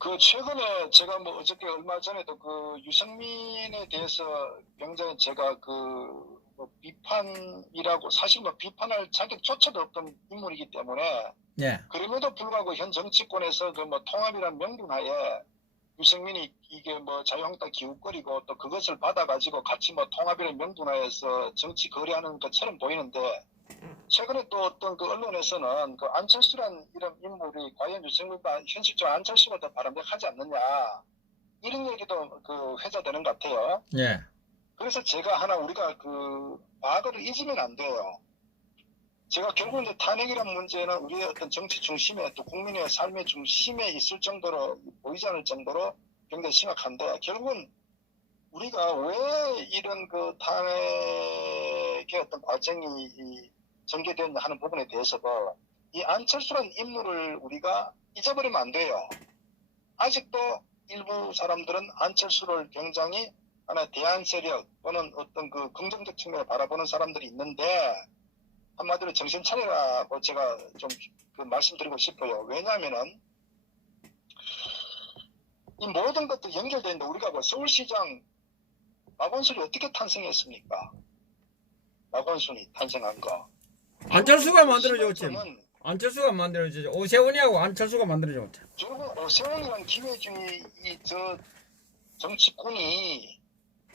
그 최근에 제가 뭐 어저께 얼마 전에도 그 유승민에 대해서 굉장히 제가 뭐 비판이라고 사실 뭐 비판할 자격조차도 없던 인물이기 때문에 예. 그럼에도 불구하고 현 정치권에서 그 뭐 통합이란 명분하에 유승민이 이게 뭐 자유한국당 기웃거리고 또 그것을 받아가지고 같이 뭐 통합이라는 명분하에서 정치 거래하는 것처럼 보이는데 최근에 또 어떤 그 언론에서는 그 안철수란 이런 인물이 과연 유승민과 현실적으로 안철수가 더 바람직하지 않느냐 이런 얘기도 그 회자되는 것 같아요. 예. 그래서 제가 하나 우리가 그 과거를 잊으면 안 돼요. 제가 결국 이제 탄핵이란 문제는 우리의 어떤 정치 중심에 또 국민의 삶의 중심에 있을 정도로 보이지 않을 정도로 굉장히 심각한데 결국은 우리가 왜 이런 그 탄핵의 어떤 과정이 전개되었냐 하는 부분에 대해서도 이 안철수라는 인물을 우리가 잊어버리면 안 돼요. 아직도 일부 사람들은 안철수를 굉장히 하나 대안 세력 또는 어떤 그 긍정적 측면을 바라보는 사람들이 있는데 한마디로 정신 차리라고 제가 좀 그 말씀드리고 싶어요. 왜냐하면은 이 모든 것도 연결되는데 우리가 뭐 서울시장 박원순이 어떻게 탄생했습니까? 박원순이 탄생한 거. 안철수가 만들어줬지. 시발점은 안철수가 만들어줬지. 오세훈이하고 안철수가 만들어줬지. 결국 오세훈이란 기회주의 저 정치꾼이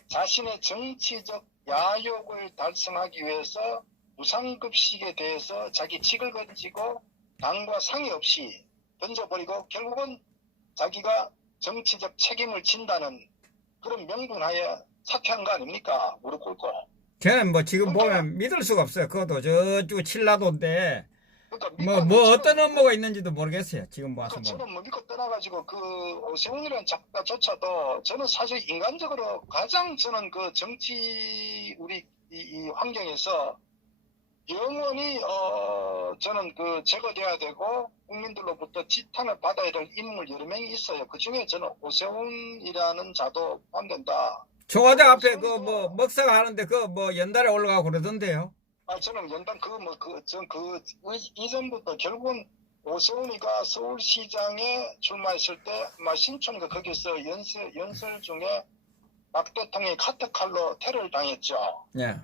자신의 정치적 야욕을 달성하기 위해서 무상급식에 대해서 자기 직을 건지고 당과 상의 없이 던져버리고 결국은 자기가 정치적 책임을 진다는 그런 명분하에 사퇴한 거 아닙니까? 무릎 꿇고. 저는 뭐 지금 그러니까, 보면 믿을 수가 없어요. 그것도 저쪽 칠라도인데 그러니까 뭐 어떤 업무가 있는지도 모르겠어요. 지금 봐서 저는 보면. 뭐 믿고 떠나가지고 그 오세훈이라는 작가조차도 저는 사실 인간적으로 가장 저는 그 정치 우리 이 환경에서 영원히 저는 그 제거돼야 되고 국민들로부터 지탄을 받아야 될 인물 여러 명이 있어요. 그 중에 저는 오세훈이라는 자도 포함된다. 청와대 앞에 그 오세훈이도 뭐 먹사가 하는데 그 뭐 연달에 올라가고 그러던데요. 저는 연단 전 이전부터 결국은 오세훈이가 서울시장에 출마했을 때 아마 신촌과 거기서 연설 중에 박 대통령이 카트칼로 테러를 당했죠. 예.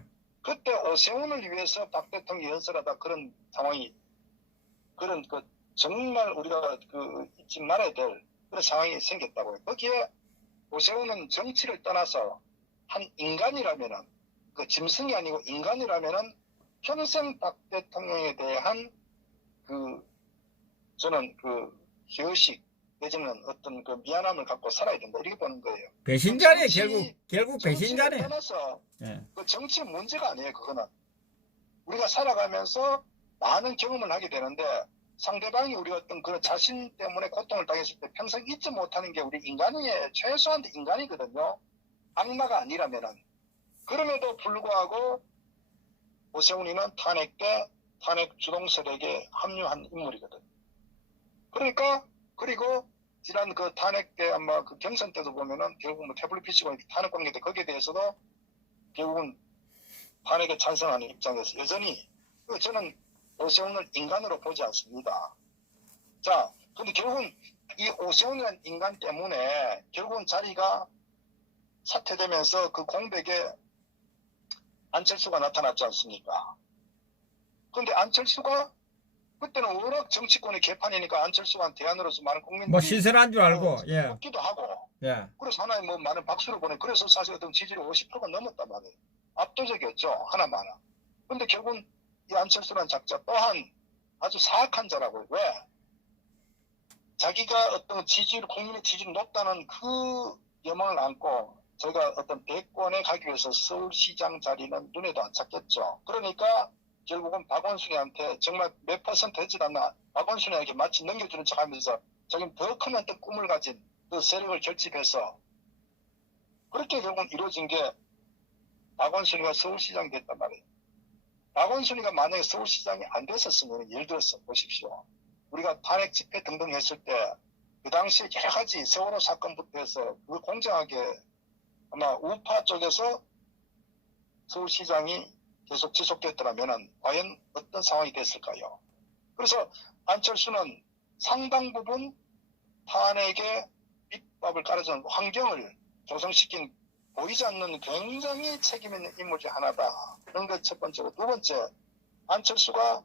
그때 오세훈을 위해서 박 대통령이 연설하다 그런 상황이 그런 그 정말 우리가 그 잊지 말아야 될 그런 상황이 생겼다고요. 거기에 오세훈은 정치를 떠나서 한 인간이라면은 그 짐승이 아니고 인간이라면은 평생 박 대통령에 대한 그 저는 그 휴식 내지는 어떤 그 미안함을 갖고 살아야 된다 이렇게 보는 거예요. 배신자네 결국 정치를 배신자네. 떠나서 예. 그 정치 문제가 아니에요. 그거는 우리가 살아가면서 많은 경험을 하게 되는데 상대방이 우리 어떤 그런 자신 때문에 고통을 당했을 때 평생 잊지 못하는 게 우리 인간의 최소한 인간이거든요. 악마가 아니라면은. 그럼에도 불구하고 오세훈이는 탄핵 때 탄핵 주동 세력에 합류한 인물이거든. 그러니까 그리고 지난 그 탄핵 때 아마 그 경선 때도 보면은 결국 뭐 태블릿 PC고 탄핵 관계 때 거기에 대해서도 결국은 탄핵에 찬성하는 입장에서 여전히 저는 오세훈을 인간으로 보지 않습니다. 자, 근데 결국은 이 오세훈이라는 인간 때문에 결국은 자리가 사퇴되면서 그 공백에 안철수가 나타났지 않습니까? 근데 안철수가 그때는 워낙 정치권의 개판이니까 안철수가 대안으로서 많은 국민들이 뭐 신선한 줄 알고. 예. 뽑기도 하고 예. 그래서 하나의 뭐 많은 박수를 보내 그래서 사실 어떤 지지율이 50%가 넘었단 말이에요. 압도적이었죠. 하나마나. 근데 결국은 이 안철수라는 작자 또한 아주 사악한 자라고요. 왜? 자기가 어떤 지지율, 국민의 지지율이 높다는 그 여망을 안고 저희가 어떤 대권에 가기 위해서 서울시장 자리는 눈에도 안 찼겠죠. 그러니까 결국은 박원순이한테 정말 몇 퍼센트 되지 않나 박원순이에게 마치 넘겨주는 척 하면서 자기는 더 큰 어떤 꿈을 가진 그 세력을 결집해서 그렇게 결국은 이루어진 게 박원순이가 서울시장이 됐단 말이에요. 박원순이가 만약에 서울시장이 안 됐었으면 예를 들어서 보십시오. 우리가 탄핵 집회 등등 했을 때 그 당시에 여러 가지 세월호 사건부터 해서 그 공정하게 아마 우파 쪽에서 서울시장이 계속 지속됐더라면 과연 어떤 상황이 됐을까요? 그래서 안철수는 상당 부분 탄핵에 밑밥을 깔아준 환경을 조성시킨 보이지 않는 굉장히 책임 있는 인물 중 하나다. 그런 것 첫 번째고, 두 번째, 안철수가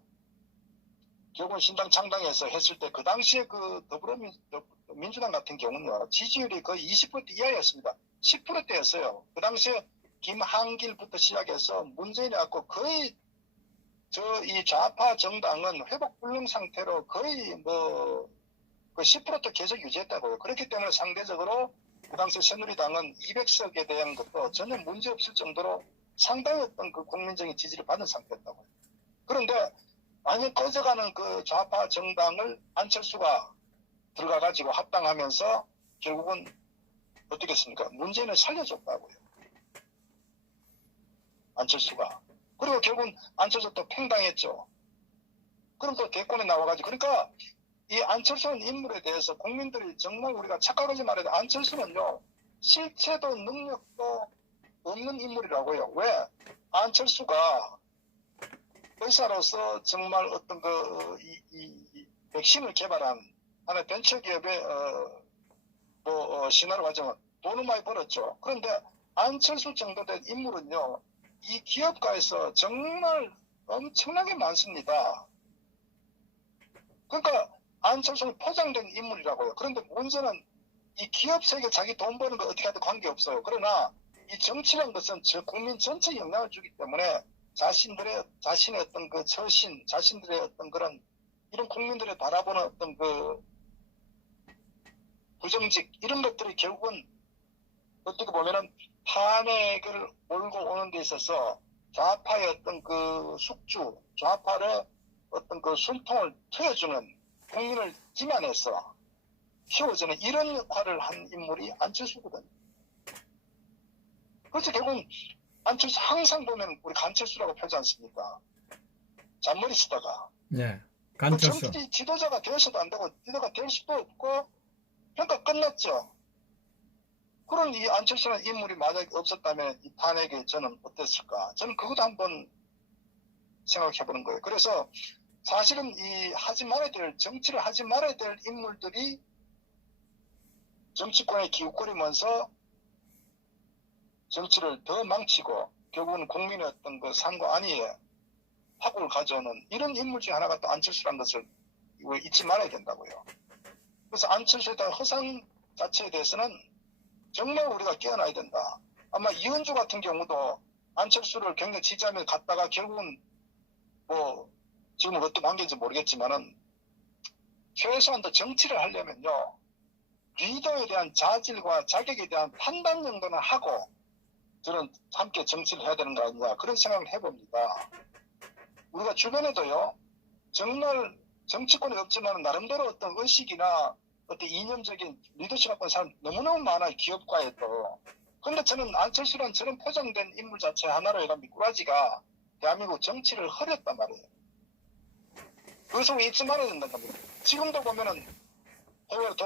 결국은 신당 창당해서 했을 때 그 당시에 그 더불어민주당 같은 경우는요, 지지율이 거의 20% 이하였습니다. 10%대였어요. 그 당시에 김한길부터 시작해서 문재인이 갖고 거의 이 좌파 정당은 회복 불능 상태로 거의 뭐 그 10%도 계속 유지했다고요. 그렇기 때문에 상대적으로 그 당시 새누리당은 200석에 대한 것도 전혀 문제 없을 정도로 상당히 어떤 그 국민적인 지지를 받은 상태였다고요. 그런데 완전 꺼져가는 그 좌파 정당을 안철수가 들어가가지고 합당하면서 결국은 어떻게 했습니까? 문재인을 살려줬다고요. 안철수가. 그리고 결국은 안철수 또 팽당했죠. 그럼 또 대권에 나와가지고. 그러니까 이 안철수는 인물에 대해서 국민들이 정말 우리가 착각하지 말아야 돼. 안철수는요, 실체도 능력도 없는 인물이라고요. 왜? 안철수가 의사로서 정말 어떤 백신을 개발한 하나의 벤처기업의 신화를 가지면 돈을 많이 벌었죠. 그런데 안철수 정도 된 인물은요, 이 기업가에서 정말 엄청나게 많습니다. 그러니까 안철수는 포장된 인물이라고요. 그런데 문제는 이 기업 세계 자기 돈 버는 거 어떻게 하든 관계없어요. 그러나 이 정치라는 것은 국민 전체에 영향을 주기 때문에 자신의 어떤 그 처신, 자신들의 어떤 그런 이런 국민들을 바라보는 어떤 그 부정직 이런 것들이 결국은 어떻게 보면은 탄핵을 몰고 오는 데 있어서 좌파의 어떤 그 숙주, 좌파의 어떤 그 숨통을 트여주는 국민을 기만해서 키워주는 이런 역할을 한 인물이 안철수거든요. 그래서 결국은 안철수 항상 보면 우리 간철수라고 표지 않습니까? 잔머리 쓰다가. 네, 간철수. 정치 지도자가 되어서도 안 되고 지도자가 될 수도 없고 그러니까 끝났죠. 그런 이 안철수라는 인물이 만약에 없었다면 이 탄핵에 저는 어땠을까? 저는 그것도 한번 생각해보는 거예요. 그래서 사실은 정치를 하지 말아야 될 인물들이 정치권에 기웃거리면서 정치를 더 망치고 결국은 국민의 어떤 그 상과 안위에 파국을 가져오는 이런 인물 중 하나가 또 안철수라는 것을 잊지 말아야 된다고요. 그래서 안철수에 대한 허상 자체에 대해서는 정말 우리가 깨어나야 된다. 아마 이은주 같은 경우도 안철수를 굉장히 지지하며 갔다가 결국은 뭐 지금 어떤 관계인지 모르겠지만은 최소한 더 정치를 하려면요. 리더에 대한 자질과 자격에 대한 판단 정도는 하고 저는 함께 정치를 해야 되는 거 아니냐 그런 생각을 해봅니다. 우리가 주변에도요. 정말 정치권이 없지만 나름대로 어떤 의식이나 어떤 이념적인 리더십 갖고 있는 사람 너무너무 많아요. 기업가에도. 그런데 저는 안철수란 저런 포장된 인물 자체 하나로 해가 미꾸라지가 대한민국 정치를 흐렸단 말이에요. 그것을 잊지 말아야 된다는 겁니다. 지금도 보면은 해외로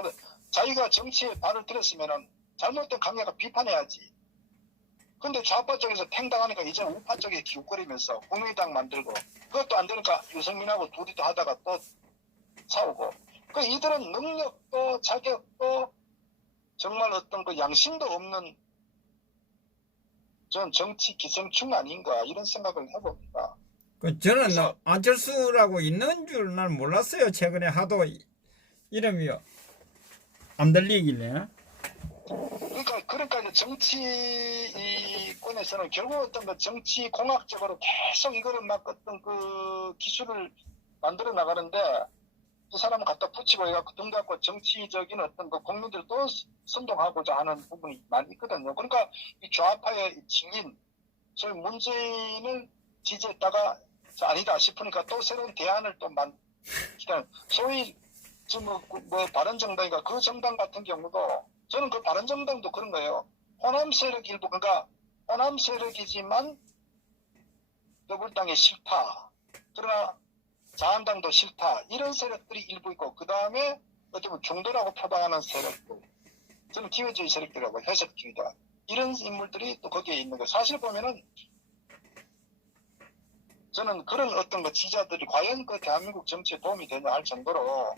자기가 정치에 발을 들였으면은 잘못된 강야가 비판해야지. 근데 좌파 쪽에서 팽당하니까 이제 우파 쪽에 기웃거리면서 국민의당 만들고 그것도 안 되니까 유승민하고 둘이 또 하다가 또 싸우고 그 이들은 능력도 자격도 정말 어떤 그 양심도 없는 전 정치 기생충 아닌가 이런 생각을 해봅니다. 저는 안철수라고 있는 줄 난 몰랐어요. 최근에 하도 이름이 안 들리길래. 그러니까 이제 정치권에서는 결국 어떤 그 정치 공학적으로 계속 이거를 막 어떤 그 기술을 만들어 나가는데 그 사람을 갖다 붙이고 해갖고 등 갖고 정치적인 어떤 그 국민들을 또 선동하고자 하는 부분이 많이 있거든요. 그러니까 이 좌파의 증인, 소위 문재인을 지지했다가 아니다 싶으니까 또 새로운 대안을 또 기다려. 소위 지금 뭐 바른정당이가 그 정당 같은 경우도 저는 그 바른정당도 그런 거예요. 호남 세력 일부, 그러니까 호남 세력이지만 더불어당이 싫다. 그러나 자한당도 싫다. 이런 세력들이 일부 있고, 그 다음에 어떻게 보면 중도라고 표방하는 세력들. 저는 기회주의 세력들이라고 해석주의다. 이런 인물들이 또 거기에 있는 거예요. 사실 보면은 저는 그런 어떤 그 지지자들이 과연 그 대한민국 정치에 도움이 되냐 할 정도로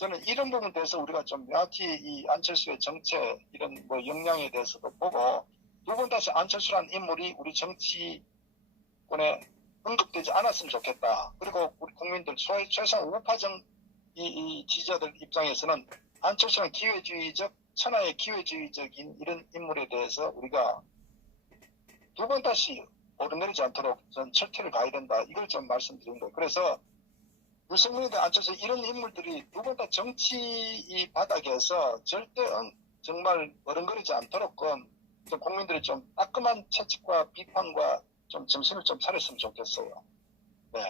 저는 이런 부분에 대해서 우리가 좀 명확히 이 안철수의 정책 이런 뭐 역량에 대해서도 보고 두 번 다시 안철수라는 인물이 우리 정치권에 언급되지 않았으면 좋겠다. 그리고 우리 국민들 최소한 우파정 이 지지자들 입장에서는 안철수는 기회주의적 천하의 기회주의적인 이런 인물에 대해서 우리가 두 번 다시 오르내리지 않도록 전 철퇴를 가야 된다. 이걸 좀 말씀드린 거예요. 그래서 유승민과 안철수 이런 인물들이 두 번 다 정치 이 바닥에서 절대 정말 어른거리지 않도록 좀 국민들이 좀 따끔한 채찍과 비판과 좀 정신을 좀 차렸으면 좋겠어요. 네,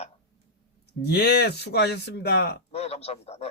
예, 수고하셨습니다. 네 감사합니다. 네.